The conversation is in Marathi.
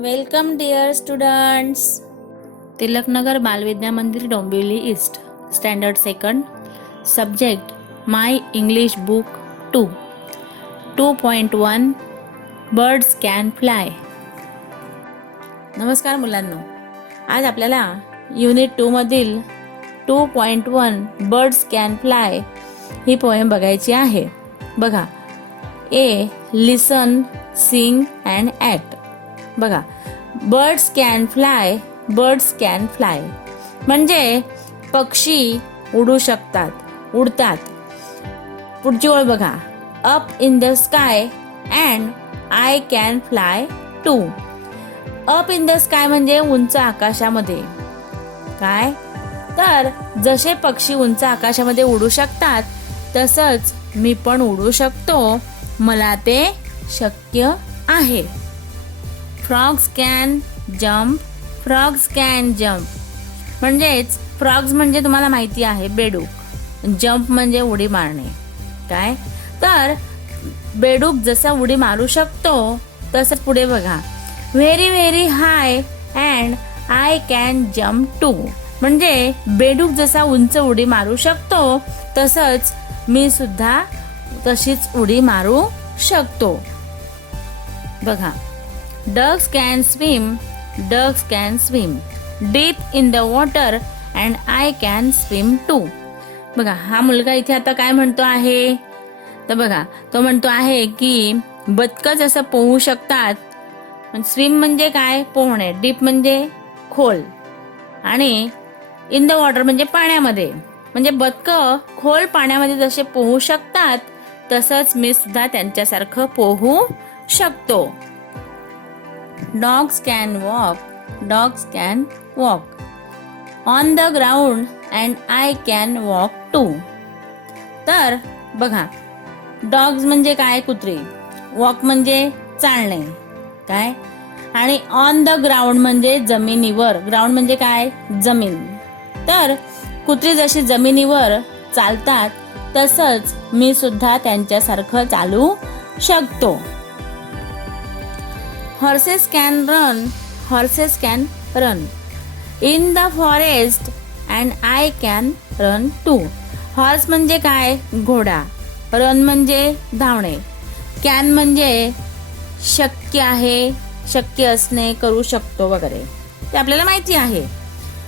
Welcome dear students. Tilaknagar Balvidya Mandir Dombivli East, standard second, subject my English book 2, 2.1 birds can fly. नमस्कार मुलांनो, आज आपल्याला युनिट 2 मधील 2.1 बर्ड्स कॅन फ्लाय ही पोएम बघायची आहे. बघा, A listen, sing and act. बघा, birds can fly, birds can fly म्हणजे पक्षी उडू शकतात, उडतात. पुढची ओळ बघा, up in the sky and I can fly too. Up in the sky म्हणजे उंच आकाशामध्ये. काय तर जसे पक्षी उंच आकाशामध्ये उडू शकतात तसंच मी पण उडू शकतो, मला ते शक्य आहे. Frogs can jump, frogs can jump म्हणजेच फ्रॉग्स म्हणजे तुम्हाला माहिती आहे बेडूक, जम्प म्हणजे उडी मारणे. काय तर बेडूक जसा उडी मारू शकतो तसं पुढे बघा, very very high and I can jump to म्हणजे बेडूक जसा उंच उडी मारू शकतो तसंच मी सुद्धा तशीच उडी मारू शकतो. बघा, ducks can swim, ducks can swim deep in the water and I can swim too. बघा, हा मुलगा इथे आता काय म्हणतो आहे तर बघा, तो म्हणतो आहे की बदकं जसं पोहू शकतात. स्विम म्हणजे काय, पोहणे. डीप म्हणजे खोल आणि इन द वॉटर म्हणजे पाण्यामध्ये. म्हणजे बदकं खोल पाण्यामध्ये जसे पोहू शकतात तसंच मी सुद्धा त्यांच्यासारखं पोहू शकतो. Dogs can walk, dogs can walk on the ground and I can walk too. तर बघा, डॉग्स म्हणजे काय, कुत्रे. वॉक म्हणजे चालणे. काय आणि ऑन द ग्राउंड म्हणजे जमिनीवर. ग्राउंड म्हणजे काय, जमीन. तर कुत्री जशी जमिनीवर चालतात तसंच मी सुद्धा त्यांच्यासारखं चालू शकतो. Horses can run, horses can run in the forest and I can run too. Horse म्हणजे काय, घोडा. रन म्हणजे धावणे. कॅन म्हणजे शक्य आहे, शक्य असणे, करू शकतो वगैरे, ते आपल्याला माहिती आहे.